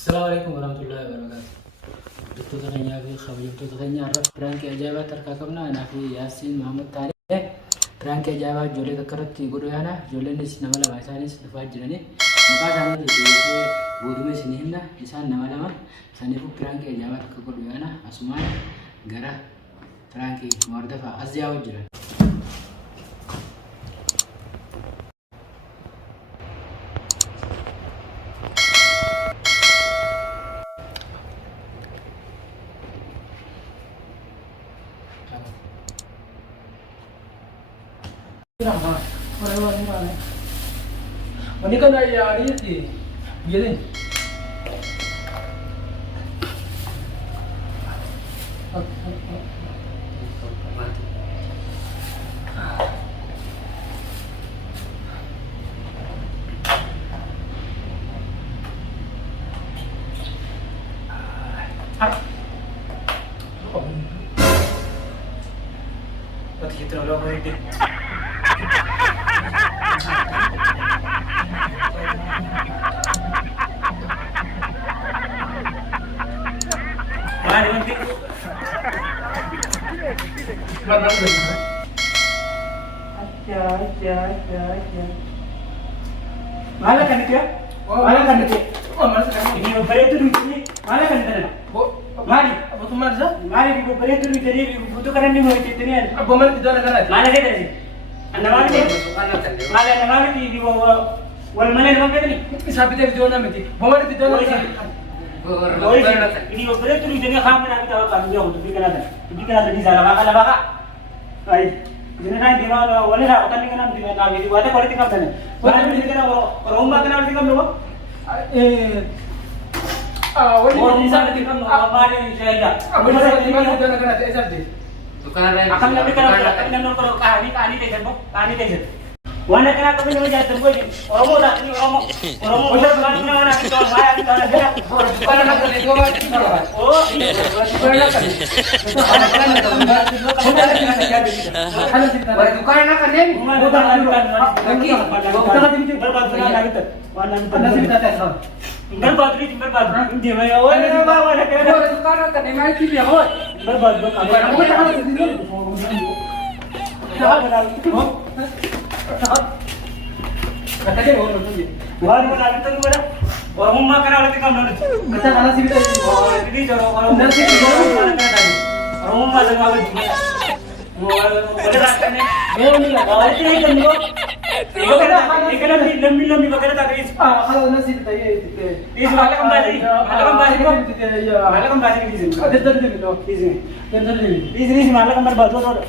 السلام عليكم ورحمة الله وبركاته. دكتور تغنيا في خبر دكتور تغنيا عرف برانك إجابة تركاكمنا أنا في ياسين محمد تاني برانك إجابة جولي ذكرت يقولوا أنا جولي نس نملا ما سانيس نفاج جراني مكان أنا جولي بودو سنيهنا إنسان نملا ما سانيفو برانك إجابة تركاكولوا أنا أسمان غرا برانك موردفا أزياء وجرا Ini kan ayah ini sih, gini. Berarti kita udah ready. Mana nanti? Mana nanti? Aja. Mana kan itu ya? Mana kan itu? Oh, mana kan? Ini beberapa itu duit ini. Mana kan itu? Mari. Apa tuh Marza? Mari di beberapa itu duit ini. Foto kan ini mau itu ini. Apa mana itu ada kan? Mana kan itu? Anda mana itu? Mana mana itu di bawah. Wal mana itu kan ini? Sabi dari zona mati. Mana itu zona? Ini beberapa itu duit ini kamu nanti tahu kan dia untuk bikin ada di sana baka. Baik. Jadi nanti mana boleh lah, otak ni kan nanti nanti buat apa politik apa ni? Boleh ni kan orang kan nanti kan dulu? Orang bisa nanti kan apa ni saya ada. Boleh ni kan kita nak ada SRD. Akan nanti kan nanti kalau kahani deh. Wana kena kami nama jatuh boleh. Orang mau dah ni orang mau. Orang mana kita bayar kita ada. Bukan nak kena dua kali. Oh, bukan nak kena. Bukan nak kena. Katanya orang tu je. Orang mana kita tu mana? Orang rumah kena orang tikam dulu. Kita kana sih kita. Oh, jadi orang nanti orang mana kena tadi. Orang rumah dengan awak juga. Boleh tak kena? Boleh lah. Kalau itu kan dulu. Ikan ni lembi bagai tak ada. Kalau nasi kita ye itu. Ini malah kembali. Malah kembali di sini. Ada tadi tu. Di sini malah kembali batu tu.